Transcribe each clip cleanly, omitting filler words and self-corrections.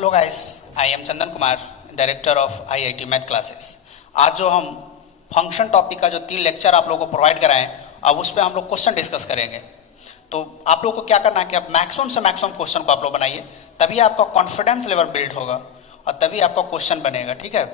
Hello guys, I am Chandan Kumar, director of IIT math classes. आज जो हम फंक्शन टॉपिक का जो 3 लेक्चर आप लोगों को प्रोवाइड कराएं, अब उस पर हम लोग क्वेश्चन डिस्कस करेंगे। तो आप लोगों को क्या करना है कि आप मैक्सिमम से मैक्सिमम क्वेश्चन को आप लोग बनाइए, तभी आपका कॉन्फिडेंस लेवल बिल्ड होगा और तभी आपका क्वेश्चन बनेगा। ठीक है,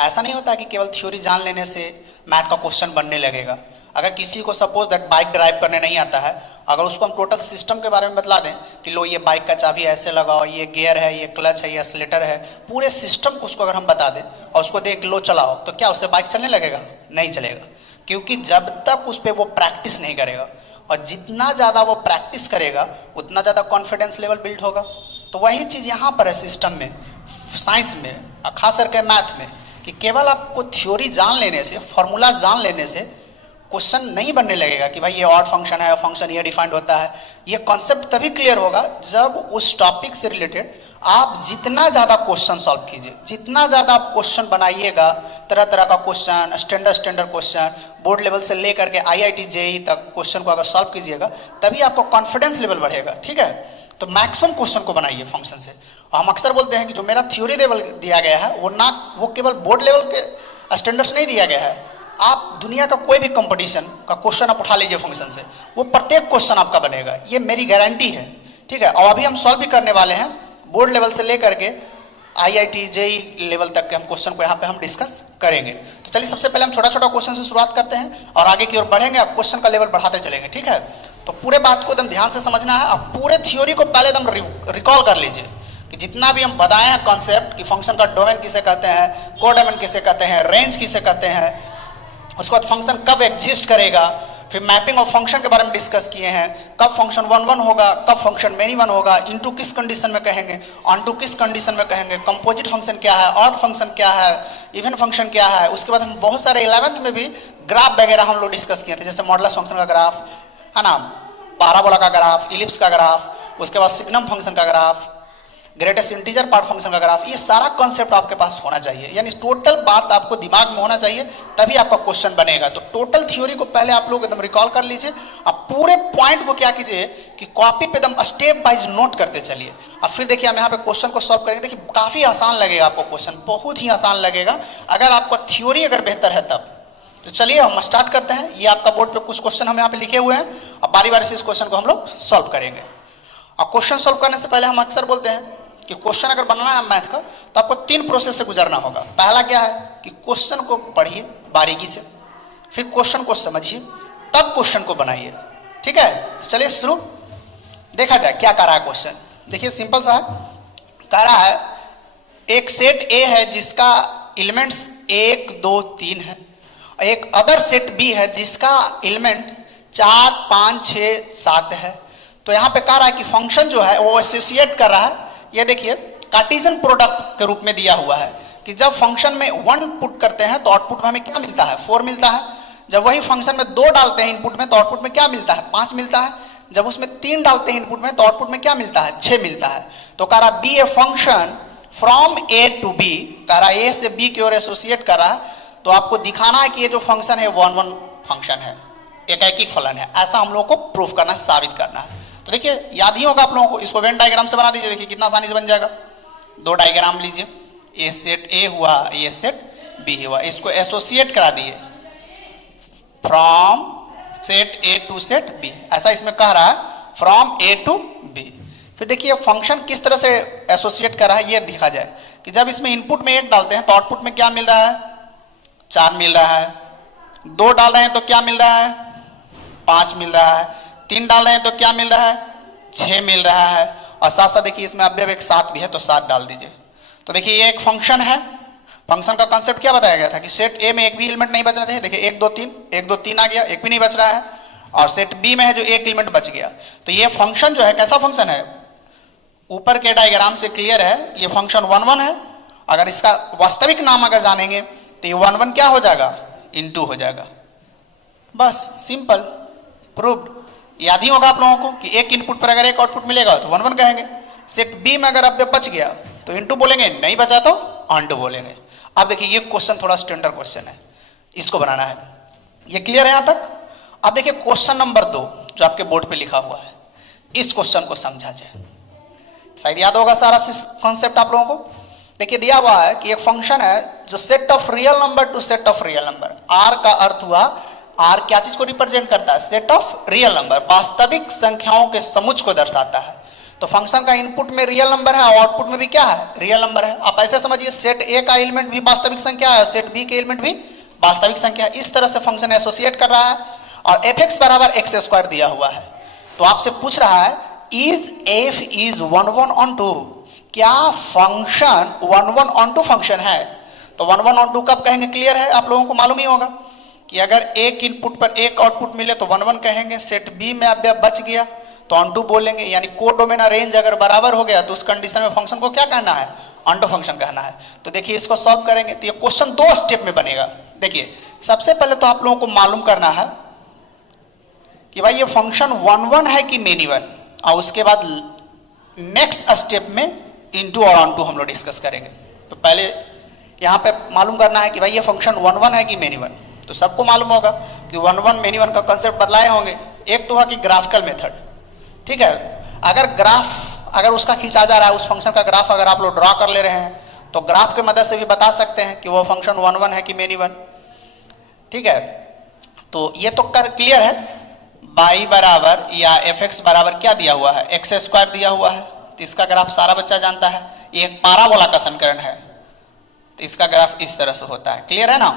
ऐसा नहीं होता कि केवल थ्योरी जान लेने से मैथ का क्वेश्चन बनने लगेगा। अगर किसी को सपोज दैट बाइक ड्राइव करने नहीं आता है, अगर उसको हम टोटल सिस्टम के बारे में बतला दें कि लो ये बाइक का चाबी ऐसे लगाओ, ये गियर है, ये क्लच है, ये एक्सीलेटर है, पूरे सिस्टम को उसको अगर हम बता दें और उसको देख लो चलाओ, तो क्या उससे बाइक चलने लगेगा? नहीं चलेगा, क्योंकि जब तक उस पर वो प्रैक्टिस नहीं करेगा। और जितना ज़्यादा वो प्रैक्टिस करेगा उतना ज़्यादा कॉन्फिडेंस लेवल बिल्ड होगा। तो वही चीज़ यहाँ पर है सिस्टम में, साइंस में, खास करके मैथ में, कि केवल आपको थ्योरी जान लेने से, फॉर्मूला जान लेने से क्वेश्चन नहीं बनने लगेगा कि भाई ये ऑड फंक्शन है, फंक्शन ये डिफाइंड होता है। ये कॉन्सेप्ट तभी क्लियर होगा जब उस टॉपिक से रिलेटेड आप जितना ज्यादा क्वेश्चन सॉल्व कीजिए, जितना ज्यादा आप क्वेश्चन बनाइएगा, तरह तरह का question, standard question, board level से लेकर के आईआईटी जेईई तक क्वेश्चन को अगर सॉल्व कीजिएगा, तभी आपको कॉन्फिडेंस लेवल बढ़ेगा। ठीक है, तो मैक्सिमम क्वेश्चन को बनाइए फंक्शन से। और हम अक्सर बोलते हैं कि जो मेरा थ्योरी लेवल दिया गया है वो केवल बोर्ड लेवल के स्टैंडर्ड्स नहीं दिया गया है। आप दुनिया का कोई भी कंपटीशन का क्वेश्चन आप उठा लीजिए फंक्शन से, वो प्रत्येक क्वेश्चन आपका बनेगा, ये मेरी गारंटी है। ठीक है, और अभी हम सॉल्व भी करने वाले हैं बोर्ड लेवल से लेकर के आईआईटी जेईई लेवल तक के हम क्वेश्चन को यहाँ पे हम डिस्कस करेंगे। तो चलिए सबसे पहले हम छोटा छोटा क्वेश्चन से शुरुआत करते हैं और आगे की ओर बढ़ेंगे, आप क्वेश्चन का लेवल बढ़ाते चलेंगे। ठीक है, तो पूरे बात को एकदम ध्यान से समझना है। आप पूरे थ्योरी को पहले एकदम रिकॉल कर लीजिए कि जितना भी हम बताए हैं कॉन्सेप्ट कि फंक्शन का डोमेन किसे कहते हैं, कोडोमेन किसे कहते हैं, रेंज किसे कहते हैं, उसके बाद फंक्शन कब एग्जिस्ट करेगा, फिर मैपिंग ऑफ फंक्शन के बारे में डिस्कस किए हैं, कब फंक्शन 1 होगा, कब फंक्शन मेनी 1 होगा, इनटू किस कंडीशन में कहेंगे, ऑनटू किस कंडीशन में कहेंगे, कंपोजिट फंक्शन क्या है, ऑड फंक्शन क्या है, इवन फंक्शन क्या है। उसके बाद हम बहुत सारे 11th में भी ग्राफ वगैरह हम लोग डिस्कस किए थे, जैसे मॉडुलस फंक्शन का ग्राफ है ना, पाराबोला का ग्राफ, इलिप्स का ग्राफ, उसके बाद सिग्नम फंक्शन का graph, greatest integer part function का ग्राफ। ये सारा कॉन्सेप्ट आपके पास होना चाहिए, यानी टोटल बात आपको दिमाग में होना चाहिए, तभी आपका क्वेश्चन बनेगा। तो टोटल थ्योरी को पहले आप लोग एकदम रिकॉल कर लीजिए। अब पूरे पॉइंट को क्या कीजिए कि कॉपी पे एकदम स्टेप वाइज नोट करते चलिए। अब फिर देखिए हम यहाँ पे क्वेश्चन को सॉल्व करेंगे। देखिए काफी आसान लगेगा आपको क्वेश्चन, बहुत ही आसान लगेगा अगर आपको थ्योरी अगर बेहतर है तब। तो चलिए हम स्टार्ट करते हैं। ये आपका बोर्ड पे कुछ क्वेश्चन हम यहाँ पे लिखे हुए हैं, अब बारी बारी से इस क्वेश्चन को हम लोग सॉल्व करेंगे। और क्वेश्चन सॉल्व करने से पहले हम अक्सर बोलते हैं कि क्वेश्चन अगर बनाना है मैथ का तो आपको 3 प्रोसेस से गुजरना होगा। पहला क्या है कि क्वेश्चन को पढ़िए बारीकी से, फिर क्वेश्चन को समझिए, तब क्वेश्चन को बनाइए। ठीक है, तो चलिए शुरू देखा जाए क्या कर रहा है क्वेश्चन। देखिए सिंपल सा है, कह रहा है एक सेट ए है जिसका एलिमेंट्स 1 2 3 है, एक अदर सेट बी है जिसका एलिमेंट 4 5 6 7 है। तो यहां पे कह रहा है कि फंक्शन जो है वो एसोसिएट कर रहा है। ये देखिए कार्टेशियन प्रोडक्ट के रूप में दिया हुआ है कि जब फंक्शन में 1 पुट करते हैं तो आउटपुट में हमें क्या मिलता है, 4 मिलता है। जब वही फंक्शन में 2 डालते हैं इनपुट में तो आउटपुट में क्या मिलता है, 5 मिलता है। जब उसमें 3 डालते हैं इनपुट में तो आउटपुट में क्या मिलता है, 6 मिलता है। तो कह रहा B A function from A to B, कह रहा ए से बी की ओर एसोसिएट कर रहा है। तो आपको दिखाना है कि ये जो फंक्शन है 1 फंक्शन है, एक फलन है, ऐसा हम लोगों को प्रूफ करना, साबित करना है। तो देखिए याद ही होगा आप लोगों को, इसको वेन डायग्राम से बना दीजिए। देखिए कितना आसानी से बन जाएगा। 2 डायग्राम लीजिए, ये सेट ए हुआ, ये सेट बी हुआ, इसको एसोसिएट करा दिए from set A to set B, ऐसा इसमें कह रहा है फ्रॉम ए टू बी। फिर देखिए फंक्शन किस तरह से एसोसिएट कर रहा है ये दिखा जाए कि जब इसमें इनपुट में 1 डालते हैं तो आउटपुट में क्या मिल रहा है, 4 मिल रहा है। 2 डाल रहे हैं तो क्या मिल रहा है, 5 मिल रहा है। 3 डाल रहे हैं तो क्या मिल रहा है, 6 मिल रहा है। और साथ साथ देखिए इसमें अवयव एक 7 भी है तो 7 डाल दीजिए। तो देखिए ये एक फंक्शन है। फंक्शन का कांसेप्ट क्या बताया गया था कि सेट ए में एक भी एलिमेंट नहीं बचना चाहिए। देखिए 1 2 3, 1 2 3 आ गया, एक भी नहीं बच रहा है। और सेट बी में है जो एक एलिमेंट बच गया। तो ये फंक्शन जो है कैसा फंक्शन है, ऊपर के डायग्राम से क्लियर है, ये फंक्शन 1 है। अगर इसका वास्तविक नाम अगर जानेंगे तो ये 1 क्या हो जाएगा, इनटू हो जाएगा। बस सिंपल प्रूव्ड। याद ही होगा आप लोगों को कि एक इनपुट पर अगर एक आउटपुट मिलेगा तो 1 कहेंगे। सेट बी में अगर अब बच गया तो इनटू बोलेंगे, नहीं बचा तो ऑनटू बोलेंगे। अब देखिए ये क्वेश्चन थोड़ा स्टैंडर्ड क्वेश्चन है, इसको बनाना है। ये क्लियर है यहां तक? अब देखिए क्वेश्चन नंबर 2 जो आपके बोर्ड पे लिखा हुआ है, इस क्वेश्चन को समझा जाए। शायद याद होगा सारा कॉन्सेप्ट आप लोगों को। देखिए दिया हुआ है कि एक फंक्शन है जो set of real number to set of real number, R का अर्थ हुआ, आर क्या चीज को रिप्रेजेंट करता है, सेट ऑफ रियल नंबर, वास्तविक संख्याओं के समुच्च को दर्शाता है। तो फंक्शन का इनपुट में रियल नंबर है और आउटपुट में भी क्या है, रियल नंबर है। आप ऐसे समझिए सेट ए का एलिमेंट भी वास्तविक संख्या है, सेट बी के एलिमेंट भी वास्तविक संख्या है। इस तरह से फंक्शन एसोसिएट कर रहा है और एफ एक्स बराबर एक्स स्क्वायर दिया हुआ है। तो आपसे पूछ रहा है इज एफ इज 1 1 ऑन 2, क्या फंक्शन 1 1 ऑन 2 फंक्शन है। तो 1 1 ऑन 2 कब कहेंगे, क्लियर है, आप लोगों को मालूम ही होगा कि अगर एक इनपुट पर एक आउटपुट मिले तो 1 1 कहेंगे, सेट बी में अब बच गया तो ऑन 2 बोलेंगे, यानी कोडोमेन रेंज अगर बराबर हो गया तो उस कंडीशन में फंक्शन को क्या कहना है, ऑन 2 फंक्शन कहना है। तो देखिए इसको सॉल्व करेंगे तो ये क्वेश्चन 2 स्टेप में बनेगा। देखिए सबसे पहले तो आप लोगों को मालूम करना है कि भाई ये फंक्शन 1 1 है कि मेनी वन, और उसके बाद नेक्स्ट स्टेप में इनटू और ऑन 2 हम लोग डिस्कस करेंगे। तो पहले यहां पे मालूम करना है कि भाई ये फंक्शन 1 1 है कि मेनी वन। तो सबको मालूम होगा कि 1 1 मेनी वन का कंसेप्ट बदलाए होंगे। एक तो है कि ग्राफिकल मेथड, ठीक है, अगर ग्राफ अगर उसका खींचा जा रहा है, उस फंक्शन का ग्राफ अगर आप लोग ड्रॉ कर ले रहे हैं तो ग्राफ के मदद से भी बता सकते हैं कि वो फंक्शन 1 1 है कि मेनी वन, ठीक है। तो ये तो कर क्लियर है, y बराबर या एफ एक्स बराबर क्या दिया हुआ है, एक्स स्क्वायर दिया हुआ है। तो इसका ग्राफ सारा बच्चा जानता है, ये एक पाराबोला का समीकरण है, तो इसका ग्राफ इस तरह से होता है, क्लियर है ना।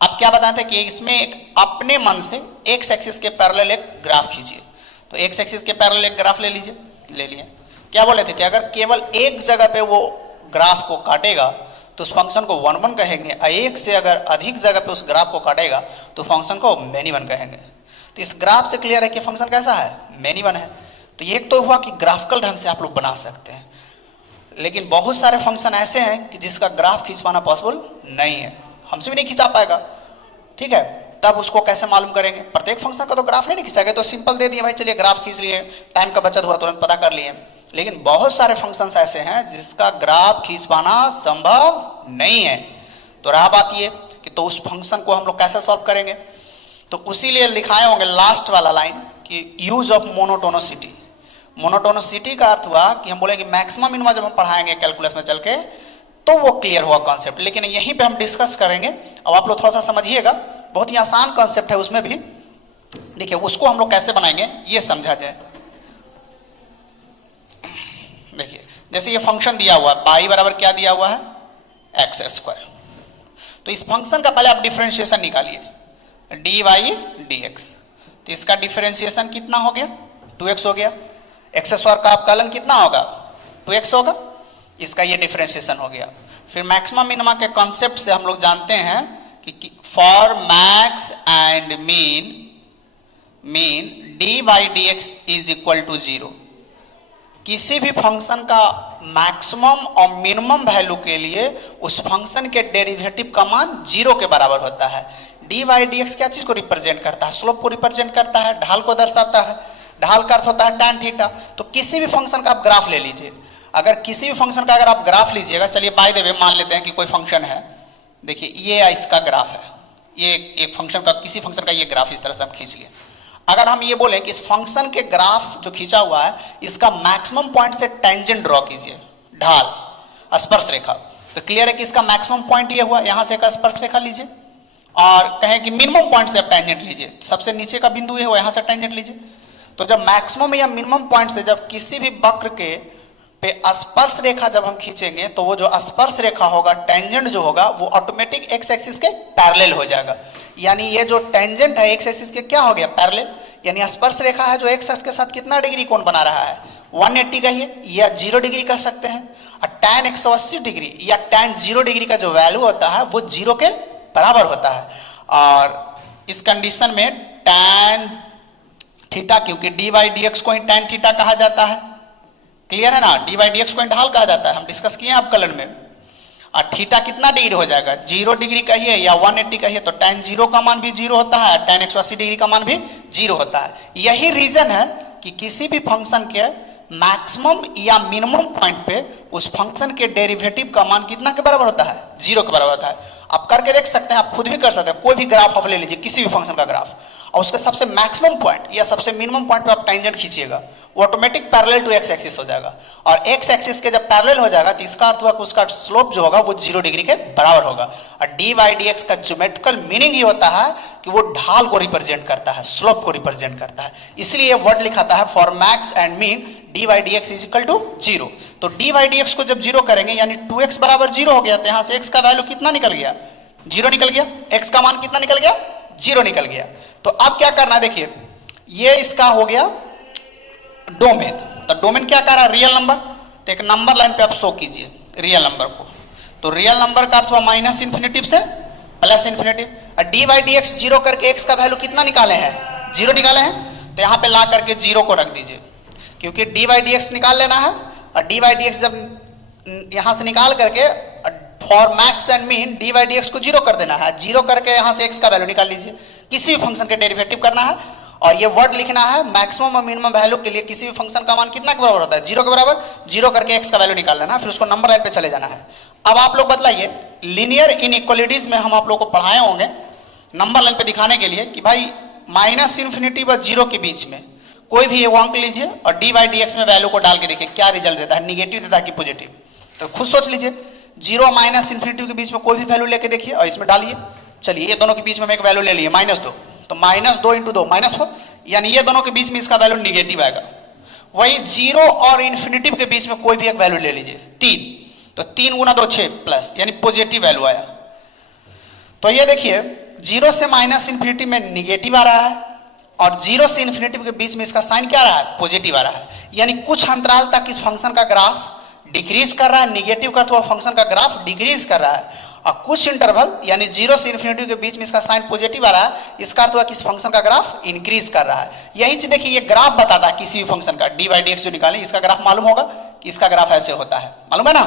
अब क्या बताते हैं कि इसमें एक अपने मन से एक्स एक्सिस के पैरेलल एक ग्राफ खींचिए। तो एक्स एक्सिस के पैरेलल एक ग्राफ ले लीजिए, ले लिए। क्या बोले थे कि अगर केवल एक जगह पे वो ग्राफ को काटेगा तो उस फंक्शन को 1 1 कहेंगे, और एक से अगर अधिक जगह पे उस ग्राफ को काटेगा तो फंक्शन को मेनी वन कहेंगे। तो इस ग्राफ से क्लियर है कि फंक्शन कैसा है, मेनी वन है। तो ये तो हुआ कि ग्राफिकल ढंग से आप लोग बना सकते हैं, लेकिन बहुत सारे फंक्शन ऐसे हैं कि जिसका ग्राफ खींच पाना पॉसिबल नहीं है, हमसे भी नहीं खींचा पाएगा, ठीक है। तब उसको कैसे मालूम करेंगे, प्रत्येक फंक्शन का तो ग्राफ नहीं खींचा, तो सिंपल दे दिए भाई चलिए ग्राफ खींच लिए, टाइम का बचत हुआ तुरंत पता कर लिए। लेकिन बहुत सारे फंक्शंस ऐसे हैं जिसका ग्राफ खींच पाना संभव नहीं है। तो रहा बात ये कि तो उस फंक्शन को हम लोग कैसे सॉल्व करेंगे, तो उसी लिए लिखाए होंगे लास्ट वाला लाइन कि यूज ऑफ मोनोटोनोसिटी। मोनोटोनोसिटी का अर्थ हुआ कि हम बोलेंगे मैक्सिमम मिनिमम जब हम पढ़ाएंगे कैलकुलस में चल के तो वो क्लियर हुआ कॉन्सेप्ट, लेकिन यहीं पे हम डिस्कस करेंगे। अब आप लोग थोड़ा सा समझिएगा, बहुत ही आसान कॉन्सेप्ट है, उसमें भी देखिए उसको हम लोग कैसे बनाएंगे ये समझा जाए। देखिए जैसे ये फंक्शन दिया हुआ है y बराबर क्या दिया हुआ है, एक्स स्क्वायर। तो इस फंक्शन का पहले आप डिफरेंशिएशन निकालिए, dy dx। तो इसका डिफरेंशिएशन कितना हो गया, 2x हो गया। एक्स स्क्वायर का अवकलन कितना होगा, 2x होगा। इसका ये डिफरेंशिएशन हो गया। फिर मैक्सिमम मिनिमा के कॉन्सेप्ट से हम लोग जानते हैं कि for max and min dy dx is equal to 0। किसी भी फंक्शन का मैक्सिमम और मिनिमम वैल्यू के लिए उस फंक्शन के डेरिवेटिव का मान 0 के बराबर होता है। dy dx क्या चीज को रिप्रेजेंट करता है, स्लोप को रिप्रेजेंट करता है, ढाल को दर्शाता है। ढाल का अर्थ होता है tan थीटा। तो किसी भी फंक्शन का आप ग्राफ ले लीजिए, अगर किसी भी फंक्शन का अगर आप ग्राफ लीजिएगा, चलिए बाय द वे मान लेते हैं कि कोई फंक्शन है, देखिए ये इसका ग्राफ है, ये एक फंक्शन का, किसी फंक्शन का ये ग्राफ इस तरह से हम खींच लिए। अगर हम ये बोलें कि इस फंक्शन के ग्राफ जो खींचा हुआ है इसका मैक्सिमम पॉइंट से टेंजेंट ड्रॉ कीजिए, ढाल स्पर्श रेखा, तो क्लियर है कि इसका मैक्सिमम पॉइंट ये हुआ, यहां से एक स्पर्श रेखा लीजिए और कहें कि मिनिमम पॉइंट से आप टेंजेंट लीजिए, सबसे नीचे का बिंदु ये हुआ, यहां से टेंजेंट लीजिए। तो जब मैक्सिमम या मिनिमम पॉइंट से जब किसी भी वक्र के पे स्पर्श रेखा जब हम खींचेंगे तो वो जो स्पर्श रेखा होगा, टेंजेंट जो होगा, वो ऑटोमेटिक एक्स एक्सिस के पैरेलल हो जाएगा। यानी ये जो टेंजेंट है एक्स एक्सिस के क्या हो गया, पैरेलल। यानी स्पर्श रेखा है जो एक्स एक्सिस के साथ कितना डिग्री कोण बना रहा है, 180 कहिए या 0 डिग्री कह सकते हैं। और tan 180 डिग्री या tan 0 डिग्री का जो वैल्यू होता है वो 0 के बराबर होता है। और इस कंडीशन में tan थीटा, क्योंकि dy dx को ही tan थीटा कहा जाता है, क्लियर है ना, dy dx को ढाल कहा जाता है, हम डिस्कस किए हैं अवकलन में। और थीटा कितना डिग्री हो जाएगा, 0 डिग्री कहिए या 180 कहिए, तो tan 0 का मान भी 0 होता है, tan 180 डिग्री का मान भी 0 होता है। यही रीजन है कि किसी भी फंक्शन के मैक्सिमम या मिनिमम पॉइंट पे उस फंक्शन के डेरिवेटिव का मान कितना के बराबर होता है, 0 के बराबर होता है। आप करके देख सकते हैं, आप खुद भी कर सकते हैं, कोई भी ग्राफ आप ले लीजिए, किसी भी फंक्शन का ग्राफ, और उसके सबसे मैक्सिमम पॉइंट या सबसे मिनिमम पॉइंट पे आप टेंजेंट खींचिएगा, वो automatic parallel to X axis हो जाएगा, और एक्स एक्सिस के जब पैरेलल हो जाएगा तो इसका अर्थ हुआ कि उसका स्लोप जो होगा वो 0 डिग्री के बराबर होगा। और डी बाई डी एक्स का ज्योमेट्रिकल मीनिंग ये होता है कि वो ढाल को रिप्रेजेंट करता है, स्लोप को रिप्रेजेंट करता है, इसलिए ये वर्ड लिखाता है for max and min D by D X is equal to 0। तो डी बाई डी एक्स को जब 0 करेंगे यानी 2x बराबर 0 हो गया, तो यहां से x का वैल्यू कितना निकल गया, 0 निकल गया, x का मान कितना निकल गया, 0 निकल गया। तो अब क्या करना है, देखिए ये इसका हो गया डोमेन। तो डोमेन क्या कर रहा है, रियल नंबर। तो एक नंबर लाइन पे आप शो कीजिए रियल नंबर को। तो रियल नंबर का अर्थ हुआ माइनस इन्फिनिटिव से प्लस इन्फिनिटिव। और डी बाई डी एक्स 0 करके x का वैल्यू कितना निकाले हैं, 0 निकाले हैं। तो यहां पे ला करके 0 को रख दीजिए, क्योंकि डी बाई डी एक्स निकाल लेना है। और डी बाई डी एक्स जब यहां से निकाल करके for max and min D by D X को 0 कर देना है, 0 करके यहां से x का वैल्यू निकाल लीजिए। किसी भी फंक्शन के डेरिवेटिव करना है और ये वर्ड लिखना है मैक्सिमम और मिनिमम वैल्यू के लिए किसी भी फंक्शन का मान कितना के बराबर होता है, 0 के बराबर। 0 करके x का वैल्यू निकाल लेना, फिर उसको नंबर लाइन पे चले जाना है। अब आप लोग बतलाइए, लीनियर इनइक्वालिटीज में हम आप लोग को पढ़ाए होंगे नंबर लाइन पे दिखाने के लिए कि भाई माइनस इन्फिनिटी व 0 के बीच में कोई भी एक अंक लीजिए और डी बाई डी एक्स में वैल्यू को डाल के देखिए क्या रिजल्ट देता है, निगेटिव देता है कि पॉजिटिव। तो खुद सोच लीजिए, 0 माइनस इन्फिनिटी के बीच में कोई भी वैल्यू लेके देखिए और इसमें डालिए। चलिए ये दोनों के बीच में एक वैल्यू ले लिए -2, तो -2 × 2 -4, यानी ये दोनों के बीच में इसका वैल्यू निगेटिव आएगा। वही 0 और इन्फिनिटिव के बीच में कोई भी एक वैल्यू ले लीजिए 3, तो 3 × 2 6 प्लस, यानी पॉजिटिव वैल्यू आया। तो ये देखिए 0 से माइनस इन्फिनिटी में निगेटिव आ रहा है और 0 से इन्फिनिटिव के बीच में इसका साइन क्या आ रहा है, पॉजिटिव आ रहा है। यानी कुछ अंतराल तक इस फंक्शन का ग्राफ डिक्रीज कर रहा है, निगेटिव का तो फंक्शन का ग्राफ डिक्रीज कर रहा है, और कुछ इंटरवल यानी 0 से इन्फिनिटी के बीच में इसका साइन पॉजिटिव आ रहा है, इसका अर्थ हुआ कि इस फंक्शन का ग्राफ इंक्रीज कर रहा है। यही चीज देखिए, ये ग्राफ बताता है किसी भी फंक्शन का, डी बाई डी एक्स जो निकाले इसका ग्राफ मालूम होगा कि इसका ग्राफ ऐसे होता है, मालूम है ना।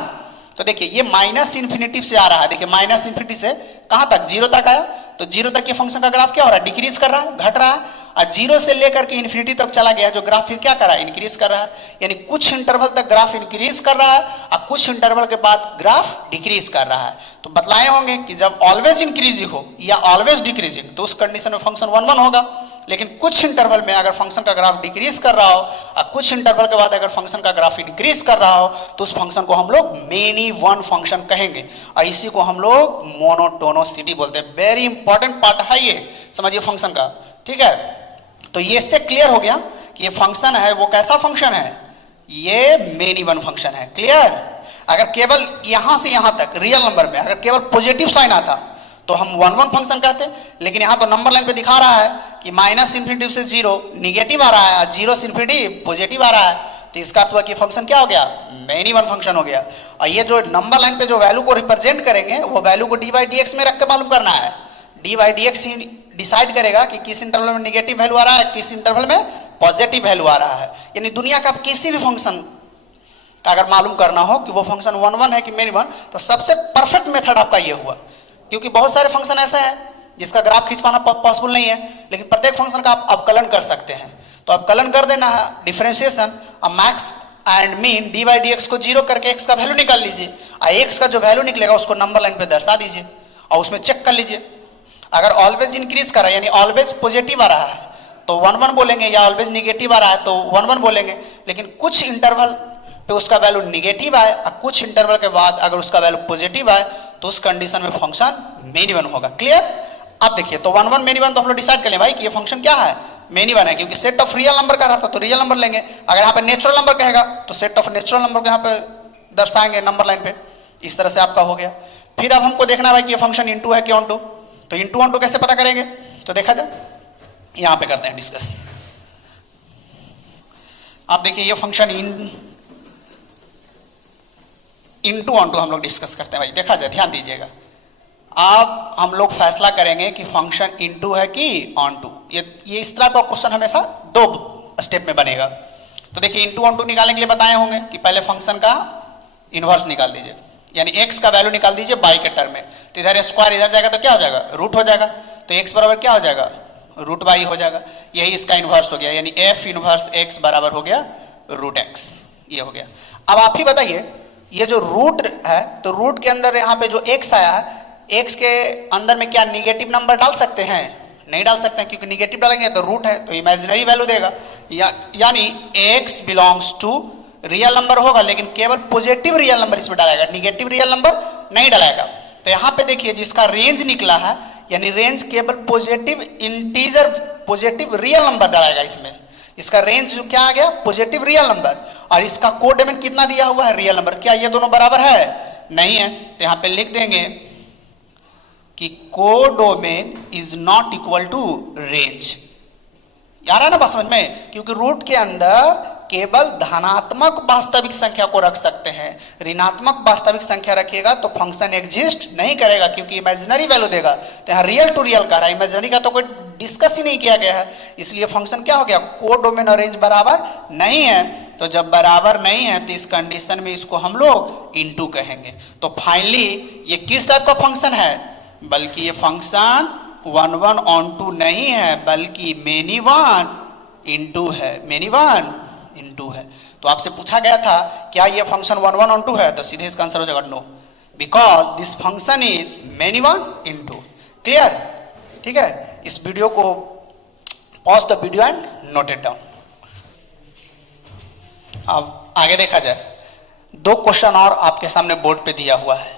तो देखिए ये माइनस इन्फिनिटी से आ रहा है, देखिए माइनस इन्फिनिटी से कहां तक, 0 तक आया, तो 0 तक ये फंक्शन का ग्राफ क्या हो रहा है, डिक्रीज कर रहा है, घट रहा है। और 0 से लेकर के इन्फिनिटी तक चला गया जो ग्राफ फिर क्या कर रहा है, इंक्रीज कर रहा है। यानी कुछ इंटरवल तक ग्राफ इंक्रीज कर रहा है और कुछ इंटरवल के बाद ग्राफ डिक्रीज कर रहा है। तो बतलाए होंगे कि जब ऑलवेज इंक्रीजिंग हो या ऑलवेज डिक्रीजिंग तो उस कंडीशन में फंक्शन 1 1 होगा। लेकिन कुछ इंटरवल में अगर फंक्शन का ग्राफ डिक्रीज कर रहा हो और कुछ इंटरवल के बाद अगर फंक्शन का ग्राफ इंक्रीज कर रहा हो तो उस फंक्शन को हम लोग मेनी वन फंक्शन कहेंगे, और इसी को हम लोग मोनोटोनोसिटी बोलते हैं। वेरी इंपॉर्टेंट पार्ट है ये, समझिए फंक्शन का, ठीक है। तो ये इससे क्लियर हो गया कि ये फंक्शन है वो कैसा फंक्शन है, ये मेनी वन फंक्शन है। क्लियर। अगर केवल यहां से यहां तक रियल नंबर में अगर केवल पॉजिटिव साइन आता तो हम 1 1 फंक्शन कहते, लेकिन यहां तो नंबर लाइन पे दिखा रहा है कि माइनस इन्फिनिटी से 0 निगेटिव आ रहा है, 0 से इन्फिनिटी पॉजिटिव आ रहा है, तो इसका अर्थ हुआ कि फंक्शन क्या हो गया, मेनी वन फंक्शन हो गया। और ये जो नंबर लाइन पे जो वैल्यू को रिप्रेजेंट करेंगे वो वैल्यू को डी बाई डी एक्स में रख के मालूम करना है। D by D x decide करेगा कि किस इंटरवल में नेगेटिव वैल्यू आ रहा है, किस इंटरवल में पॉजिटिव वैल्यू आ रहा है। यानी दुनिया का किसी भी फंक्शन का अगर मालूम करना हो कि वो फंक्शन 1 1 है कि मेनी वन, तो सबसे परफेक्ट मेथड आपका ये हुआ। क्योंकि बहुत सारे फंक्शन ऐसे हैं जिसका ग्राफ खींच पाना पॉसिबल नहीं है, लेकिन प्रत्येक फंक्शन का आप अवकलन कर सकते हैं। तो अवकलन कर देना है, डिफरेंशिएशन, और max and min D by D X को 0 करके x का वैल्यू निकाल लीजिए, और x का जो वैल्यू निकलेगा उसको नंबर लाइन पे दर्शा दीजिए और उसमें चेक कर लीजिए। अगर ऑलवेज इंक्रीज कर रहा है यानी ऑलवेज पॉजिटिव आ रहा है तो 1 1 बोलेंगे, या ऑलवेज निगेटिव आ रहा है तो 1 1 बोलेंगे। लेकिन कुछ इंटरवल पे उसका वैल्यू निगेटिव आए और कुछ इंटरवल के बाद अगर उसका वैल्यू पॉजिटिव आए तो उस कंडीशन में फंक्शन मेनी वन होगा। क्लियर। अब देखिए तो 1 1 मेनी वन तो हम लोग डिसाइड कर ले भाई कि ये फंक्शन क्या है, मेनी वन है, क्योंकि सेट ऑफ रियल नंबर का रहता तो रियल नंबर लेंगे। अगर यहाँ पे नेचुरल नंबर कहेगा तो सेट ऑफ नेचुरल नंबर को यहाँ पे दर्शाएंगे नंबर लाइन पे। इस तरह से आपका हो गया। फिर अब हमको देखना है कि ये फंक्शन इनटू है कि ऑनटू, तो इनटू ऑनटू कैसे पता करेंगे, तो देखा जाए यहां पे करते हैं डिस्कस। आप देखिए ये फंक्शन इनटू ऑनटू हम लोग डिस्कस करते हैं भाई, देखा जाए, ध्यान दीजिएगा। अब हम लोग फैसला करेंगे कि फंक्शन इनटू है कि ऑनटू। ये इस तरह का क्वेश्चन हमेशा 2 स्टेप में बनेगा। तो देखिए इनटू ऑनटू निकालने के लिए बताए होंगे कि पहले फंक्शन का इनवर्स निकाल दीजिए, यानी x का वैल्यू निकाल दीजिए बाई के टर्म में। तो इधर स्क्वायर इधर जाएगा तो क्या हो जाएगा, रूट हो जाएगा। तो x बराबर क्या हो जाएगा, रूट बाई हो जाएगा। यही इसका इनवर्स हो गया, यानी f इनवर्स x बराबर हो गया रूट x। ये हो गया। अब आप ही बताइए, ये जो रूट है तो रूट के अंदर यहाँ पे जो x आया है, x के अंदर में क्या निगेटिव नंबर डाल सकते हैं, नहीं डाल सकते हैं, क्योंकि निगेटिव डालेंगे तो रूट है तो इमेजिनरी वैल्यू देगा, यानी x belongs to real number होगा, लेकिन केवल पॉजिटिव रियल नंबर इसमें डालेगा, निगेटिव रियल नंबर नहीं डालेगा। तो यहां पे देखिए जिसका रेंज निकला है, यानी रेंज केवल positive integer positive real number डालेगा इसमें, इसका रेंज जो क्या आ गया, पॉजिटिव रियल नंबर, और इसका कोडोमेन कितना दिया हुआ है, रियल नंबर। क्या ये दोनों बराबर है? नहीं है। तो यहां पे लिख देंगे कि codomain is not equal to range. यार है ना बात समझ में, क्योंकि रूट के अंदर केवल धनात्मक वास्तविक संख्या को रख सकते हैं, ऋणात्मक वास्तविक संख्या रखिएगा तो फंक्शन एग्जिस्ट नहीं करेगा, क्योंकि इमेजिनरी वैल्यू देगा। तो यहाँ रियल टू रियल कह रहा है, इमेजिनरी का तो कोई डिस्कस ही नहीं किया गया है, इसलिए फंक्शन क्या हो गया, कोडोमेन और रेंज बराबर नहीं है। तो जब बराबर नहीं है तो इस कंडीशन में इसको हम लोग इनटू कहेंगे। तो फाइनली ये किस टाइप का फंक्शन है, बल्कि ये फंक्शन 1 1 ऑन टू नहीं है, बल्कि मेनी वन इनटू है, मेनी वन इनटू है। तो आपसे पूछा गया था क्या ये फंक्शन 1 1 ऑन टू है, तो सीधे इसका आंसर हो जाएगा no, because this function is many one into. Clear? ठीक है, इस वीडियो को pause the video and note it down. अब आगे देखा जाए, 2 क्वेश्चन और आपके सामने बोर्ड पे दिया हुआ है,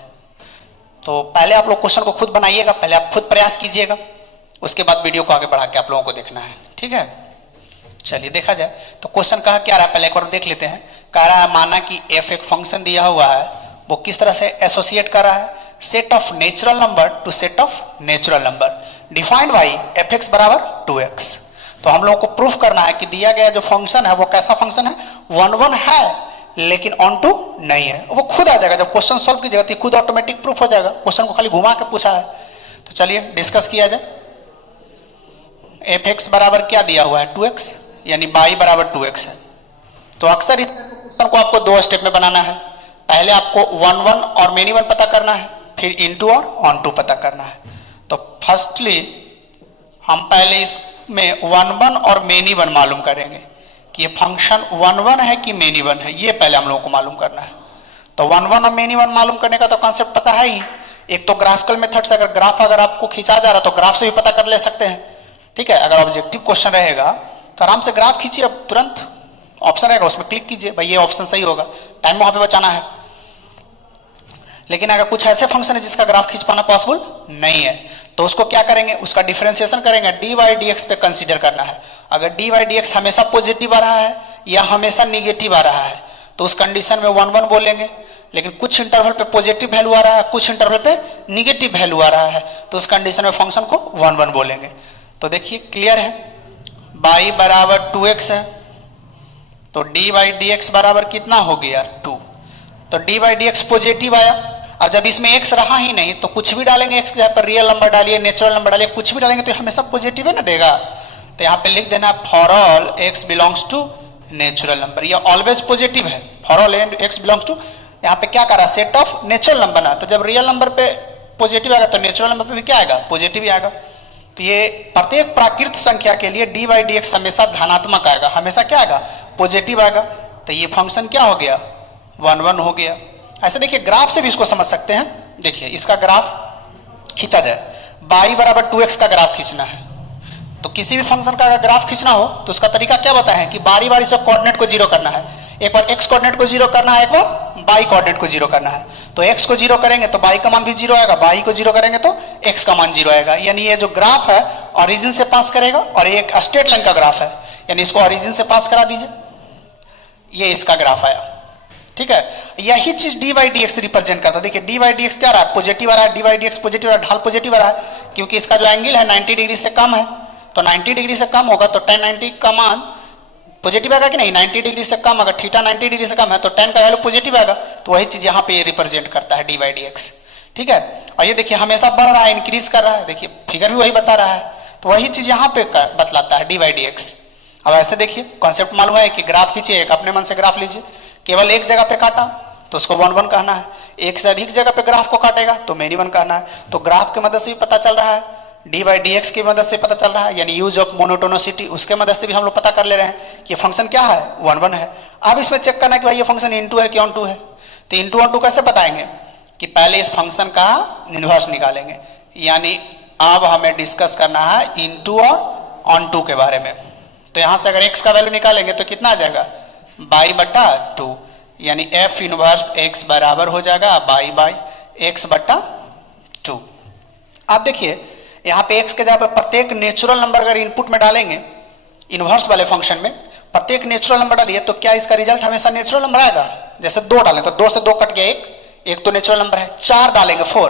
तो पहले आप लोग क्वेश्चन को खुद बनाइएगा, पहले आप खुद प्रयास कीजिएगा, उसके बाद वीडियो को आगे बढ़ा के आप लोगों को देखना है। ठीक है, चलिए देखा जाए। तो क्वेश्चन कहा क्या रहा है, पहले एक बार देख लेते हैं। कह रहा है माना कि f एक फंक्शन दिया हुआ है, वो किस तरह से एसोसिएट कर रहा है, set of natural number to set of natural number defined by fx बराबर 2x। तो हम लोगों को प्रूफ करना है कि दिया गया जो फंक्शन है वो कैसा फंक्शन है, 1 1 है लेकिन ऑन टू नहीं है। वो खुद आ जाएगा, जब क्वेश्चन सॉल्व कीजिएगा तो खुद ऑटोमेटिक प्रूफ हो जाएगा, क्वेश्चन को खाली घुमा के पूछा है। तो चलिए डिस्कस किया जाए। fx बराबर क्या दिया हुआ है, 2x, यानी y बराबर 2x है। तो अक्सर इस क्वेश्चन को आपको 2 स्टेप में बनाना है। पहले आपको 1 1 और मेनी वन पता करना है, फिर इनटू और ऑन टू पता करना है। तो फर्स्टली हम पहले इसमें 1 1 और मेनी वन मालूम करेंगे कि ये फंक्शन 1 1 है कि मेनी वन है, ये पहले हम लोगों को मालूम करना है। तो 1 1 और मेनी वन मालूम करने का तो कॉन्सेप्ट पता है ही। एक तो ग्राफिकल मेथड से, अगर ग्राफ अगर आपको खींचा जा रहा तो ग्राफ से भी पता कर ले सकते हैं। ठीक है, अगर ऑब्जेक्टिव क्वेश्चन रहेगा तो आराम से ग्राफ खींचिए, अब तुरंत ऑप्शन रहेगा उसमें क्लिक कीजिए, भाई ये ऑप्शन सही होगा, टाइम वहां पे बचाना है। लेकिन अगर कुछ ऐसे फंक्शन है जिसका ग्राफ खींच पाना पॉसिबल नहीं है, तो उसको क्या करेंगे, उसका डिफरेंशिएशन करेंगे, dy dx पे कंसीडर करना है। अगर dy dx हमेशा पॉजिटिव आ रहा है या हमेशा निगेटिव आ रहा है तो उस कंडीशन में 1 1 बोलेंगे, लेकिन कुछ इंटरवल पे पॉजिटिव वैल्यू आ रहा है, कुछ इंटरवल पे निगेटिव वैल्यू आ रहा है, तो उस कंडीशन में फंक्शन को 1 1 बोलेंगे। तो देखिए क्लियर है, y बराबर 2x है, तो dy dx बराबर कितना हो गया, 2। तो dy dx पॉजिटिव आया। अब जब इसमें x रहा ही नहीं तो कुछ भी डालेंगे, x के यहाँ पर रियल नंबर डालिए, नेचुरल नंबर डालिए, कुछ भी डालेंगे तो हमेशा पॉजिटिव है ना देगा। तो यहाँ पे लिख देना for all x belongs to natural number, ये ऑलवेज पॉजिटिव है। For all x belongs to, यहाँ पे क्या कर रहा है, सेट ऑफ नेचुरल नंबर ना, तो जब रियल नंबर पे पॉजिटिव आएगा तो नेचुरल नंबर पे भी क्या आएगा, पॉजिटिव ही आएगा। तो ये प्रत्येक प्राकृत संख्या के लिए dy dx हमेशा धनात्मक आएगा, हमेशा क्या आएगा, पॉजिटिव आएगा। तो ये फंक्शन क्या हो गया, 1 1 हो गया। ऐसे देखिए ग्राफ से भी इसको समझ सकते हैं। देखिए इसका ग्राफ खींचा जाए, y बराबर 2x का ग्राफ खींचना है, तो किसी भी फंक्शन का अगर ग्राफ खींचना हो तो उसका तरीका क्या बताएं कि बारी बारी से कोऑर्डिनेट को जीरो करना है। एक बार x कोऑर्डिनेट को जीरो करना है, एक बार y कोऑर्डिनेट को जीरो करना है। तो x को जीरो करेंगे तो y का मान भी जीरो आएगा, y को जीरो करेंगे तो x का मान जीरो आएगा। यानी ये जो ग्राफ है ओरिजिन से पास करेगा, और ये एक स्ट्रेट लाइन का ग्राफ है, यानी इसको ओरिजिन से पास करा दीजिए, ये इसका ग्राफ आया। ठीक है, यही चीज dy dx रिप्रेजेंट करता है। देखिए dy dx क्या रहा है, पॉजिटिव आ रहा है, dy dx पॉजिटिव आ रहा है, ढाल पॉजिटिव आ रहा है, क्योंकि इसका जो एंगल है 90 डिग्री से कम है, तो 90 डिग्री से कम होगा तो tan 90 का मान पॉजिटिव आएगा कि नहीं, 90 डिग्री से कम, अगर थीटा 90 डिग्री से कम है तो tan का वैल्यू पॉजिटिव आएगा। तो वही चीज यहाँ पे रिप्रेजेंट करता है dy dx। ठीक है, और ये देखिए हमेशा बढ़ रहा है, इंक्रीज कर रहा है, देखिए फिगर भी वही बता रहा है, तो वही चीज यहाँ पे बतलाता है dy dx। अब ऐसे देखिए कॉन्सेप्ट मालूम है कि ग्राफ खींचिए, एक अपने मन से ग्राफ लीजिए, केवल एक जगह पे काटा तो उसको 1 1 कहना है, एक से अधिक जगह पे ग्राफ को काटेगा तो मेनी वन कहना है। तो ग्राफ की मदद से भी पता चल रहा है, dy dx की मदद से पता चल रहा है, यानी यूज ऑफ मोनोटोनिसिटी, उसके मदद से भी हम लोग पता कर ले रहे हैं कि फंक्शन क्या है, 1 1 है। अब इसमें चेक करना है कि भाई ये फंक्शन इनटू है कि ऑन टू है। तो इनटू ऑन टू कैसे बताएंगे कि पहले इस फंक्शन का इनवर्स निकालेंगे, यानी अब हमें डिस्कस करना है इनटू और ऑन टू के बारे में। तो यहां से अगर x का वैल्यू निकालेंगे तो कितना आ जाएगा, बाई बट्टा टू, यानी f इनवर्स x बराबर हो जाएगा बाई बाई x बट्टा टू। आप देखिए यहां पे x के जगह पर प्रत्येक नेचुरल नंबर अगर इनपुट में डालेंगे इनवर्स वाले फंक्शन में, प्रत्येक नेचुरल नंबर डालिए तो क्या इसका रिजल्ट हमेशा नेचुरल नंबर आएगा। जैसे 2 डालें तो 2 से 2 कट गया, एक तो नेचुरल नंबर है। 4 डालेंगे 4,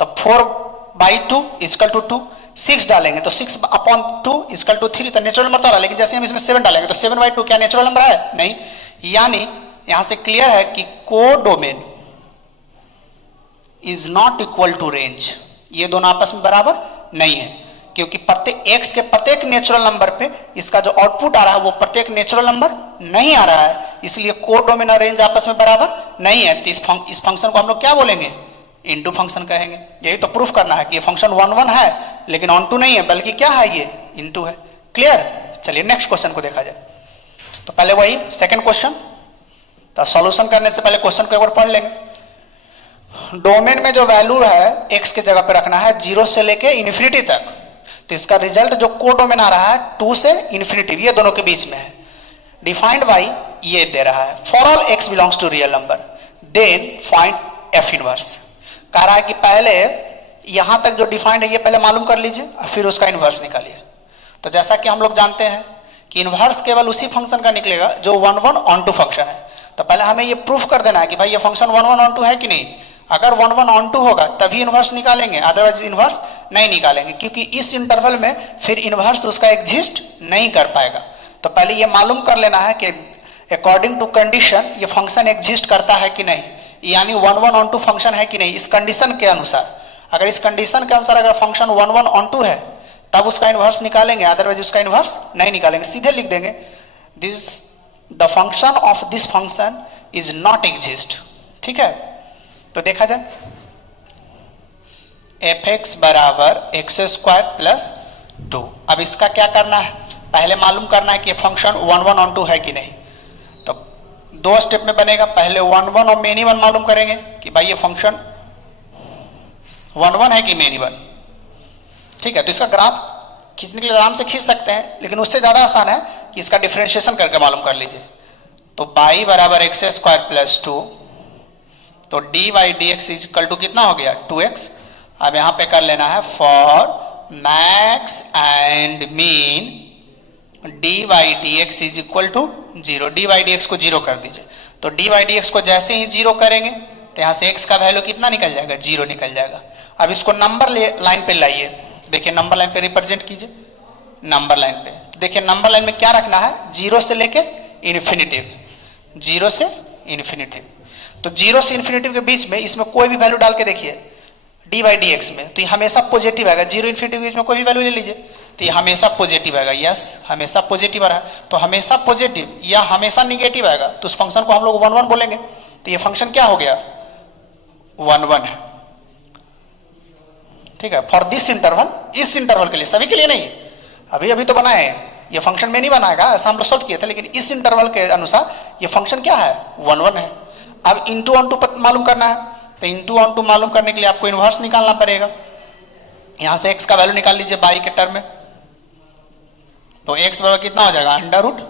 तो 4/2 इक्वल टू 2। 6 डालेंगे तो 6/2 इक्वल टू 3, तो नेचुरल नंबर तो आ रहा है। लेकिन जैसे हम इसमें 7 डालेंगे तो 7/2 क्या नेचुरल नंबर है, नहीं। यानी यहां से क्लियर है कि codomain is not equal to range, ये दोनों आपस में बराबर नहीं है, क्योंकि प्रत्येक x के प्रत्येक नेचुरल नंबर पे इसका जो आउटपुट आ रहा है वो प्रत्येक नेचुरल नंबर नहीं आ रहा है, इसलिए कोडोमेन और रेंज आपस में बराबर नहीं है। तो इस फंक्शन को हम लोग क्या बोलेंगे, इनटू फंक्शन कहेंगे। यही तो प्रूफ करना है कि ये फंक्शन 1 1 है लेकिन ऑन टू नहीं है, बल्कि क्या है, ये इनटू है। क्लियर। चलिए नेक्स्ट क्वेश्चन को देखा जाए। तो पहले वही सेकंड क्वेश्चन, तो सॉल्यूशन करने से पहले क्वेश्चन को एक बार पढ़ लेंगे। डोमेन में जो वैल्यू है x के जगह पे रखना है 0 से लेके इन्फिनिटी तक, तो इसका रिजल्ट जो कोडोमेन आ रहा है 2 से इन्फिनिटी, ये दोनों के बीच में है। डिफाइंड बाई ये दे रहा है for all x belongs to real number then find f inverse. कह रहा है कि पहले यहां तक जो डिफाइंड है ये पहले मालूम कर लीजिए और फिर उसका इनवर्स निकालिए। तो जैसा कि हम लोग जानते हैं कि इनवर्स केवल उसी फंक्शन का निकलेगा जो 1 1 ऑन टू फंक्शन है। तो पहले हमें ये प्रूफ कर देना है कि भाई ये फंक्शन 1 1 ऑन टू है कि नहीं। अगर 1 1 ऑन टू होगा तभी इनवर्स निकालेंगे, अदरवाइज इनवर्स नहीं निकालेंगे, क्योंकि इस इंटरवल में फिर इनवर्स उसका एग्जिस्ट नहीं कर पाएगा। तो पहले ये मालूम कर लेना है कि अकॉर्डिंग टू कंडीशन ये फंक्शन एग्जिस्ट करता है कि नहीं, यानी 1 1 ऑन टू फंक्शन है कि नहीं। इस कंडीशन के अनुसार, अगर इस कंडीशन के अनुसार अगर फंक्शन 1 1 ऑन टू है तब उसका इनवर्स निकालेंगे, अदरवाइज उसका इनवर्स नहीं निकालेंगे। सीधे लिख देंगे this the function of this function is not exist. ठीक है, तो देखा जाए f(x) बराबर x² प्लस 2। अब इसका क्या करना है, पहले मालूम करना है कि फंक्शन 1 1 ऑन टू है कि नहीं। तो 2 स्टेप में बनेगा, पहले 1 1 और मेनी वन मालूम करेंगे कि भाई ये फंक्शन 1 1 है कि मेनी वन। ठीक है, तो इसका ग्राफ खींचने के लिए आराम से खींच सकते हैं, लेकिन उससे ज्यादा आसान है कि इसका डिफरेंशिएशन करके मालूम कर लीजिए। तो बाई बराबर x² प्लस 2, तो D Y D X is equal to कितना हो गया 2x। अब यहां पे कर लेना है for max and min D Y D X is equal to 0। D Y D X को 0 कर दीजिए। तो डी वाई डी एक्स को जैसे ही 0 करेंगे तो यहां से x का वैल्यू कितना निकल जाएगा, 0 निकल जाएगा। अब इसको नंबर लाइन पे लाइए, देखिए नंबर लाइन पे रिप्रेजेंट कीजिए, नंबर लाइन पे। तो देखिए नंबर लाइन में क्या रखना है, 0 से लेके इन्फिनिटिव, 0 से इन्फिनिटिव। तो 0 से इन्फिनिटिव के बीच में इसमें कोई भी वैल्यू डाल के देखिए डी बाई डी एक्स में, तो ये हमेशा पॉजिटिव आएगा। 0 इन्फिनिटिव के बीच में कोई भी वैल्यू ले लीजिए तो ये हमेशा पॉजिटिव आएगा। यस, हमेशा पॉजिटिव आ रहा है, तो हमेशा पॉजिटिव या हमेशा निगेटिव आएगा। तो उस फंक्शन को हम लोग 1 1 बोलेंगे। तो ये फंक्शन क्या हो गया, 1 1 है। ठीक है, फॉर दिस इंटरवल, इस इंटरवल के लिए, सभी के लिए नहीं। अभी अभी तो बनाए, ये फंक्शन में नहीं बनाएगा, ऐसा हम लोग सोल्व किए थे, लेकिन इस इंटरवल के अनुसार ये फंक्शन क्या है, 1 1 है। अब इंटू ऑन टू मालूम करना है, तो इंटू ऑन टू मालूम करने के लिए आपको इनवर्स निकालना पड़ेगा। यहां से x का वैल्यू निकाल लीजिए बाई के टर्म में, तो x बराबर कितना हो जाएगा, अंडर रूट,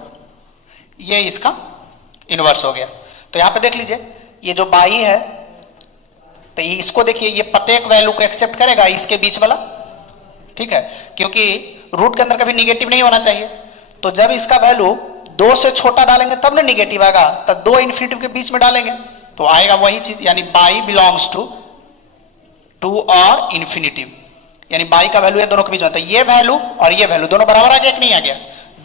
ये इसका इनवर्स हो गया। तो यहां पे देख लीजिए ये जो बाई है, तो ये इसको देखिए, ये प्रत्येक वैल्यू को एक्सेप्ट करेगा इसके बीच वाला। ठीक है, क्योंकि रूट के अंदर कभी निगेटिव नहीं होना चाहिए। तो जब इसका वैल्यू 2 से छोटा डालेंगे तब ना निगेटिव आएगा, तब 2 इन्फिनिटिव के बीच में डालेंगे तो आएगा वही चीज, यानी बाई बिलोंग्स टू 2 और इन्फिनिटिव, यानी बाई का वैल्यू है दोनों के बीच में। तो ये वैल्यू और ये वैल्यू दोनों बराबर आ गया, एक नहीं आ गया।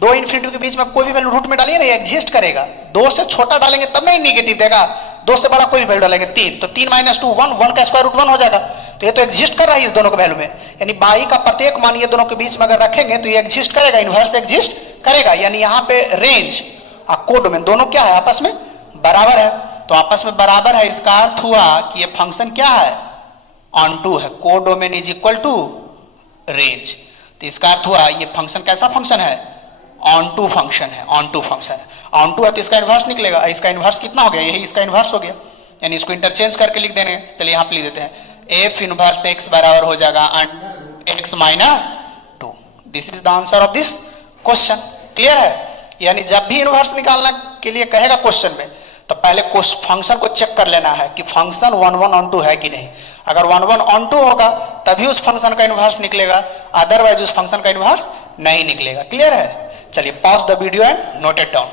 2 इन्फिनिटिव के बीच में कोई भी वैल्यू रूट में डालिए ना, एग्जिस्ट करेगा। 2 से छोटा डालेंगे तब नहीं निगेटिव देगा, 2 से बड़ा कोई भी वैल्यू डालेंगे 3, तो 3 - 2 1, 1 का स्क्वायर रूट 1 हो जाएगा। तो ये तो एग्जिस्ट कर रहा है इस दोनों के वैल्यू में, यानी बाई का प्रत्येक मान ये दोनों के बीच में अगर रखेंगे तो ये एग्जिस्ट करेगा, इनवर्स एग्जिस्ट करेगा। यानी यहाँ पे रेंज और कोडोमेन दोनों क्या है, आपस में बराबर है। तो आपस में बराबर है, इसका अर्थ हुआ कि ये फंक्शन क्या है, ऑन टू है। Codomain is equal to range, तो इसका अर्थ हुआ ये फंक्शन कैसा फंक्शन है, ऑन टू फंक्शन है। ऑन टू फंक्शन है, ऑन टू है तो इसका इनवर्स निकलेगा। इसका इनवर्स कितना हो गया, यही इसका इनवर्स हो गया, यानी इसको इंटरचेंज करके लिख देंगे। चलिए यहां पे लिख देते हैं, एफ इनवर्स एक्स बराबर हो जाएगा x minus 2। This is the answer of this question. Clear है? यानी जब भी इनवर्स निकालने के लिए कहेगा क्वेश्चन में, तो पहले फंक्शन को चेक कर लेना है कि फंक्शन 1 1 ऑन 2 है कि नहीं। अगर 1 1 ऑन 2 होगा तभी उस फंक्शन का इनवर्स निकलेगा, अदरवाइज उस फंक्शन का इनवर्स नहीं निकलेगा। क्लियर है? चलिए pause the video and note it down.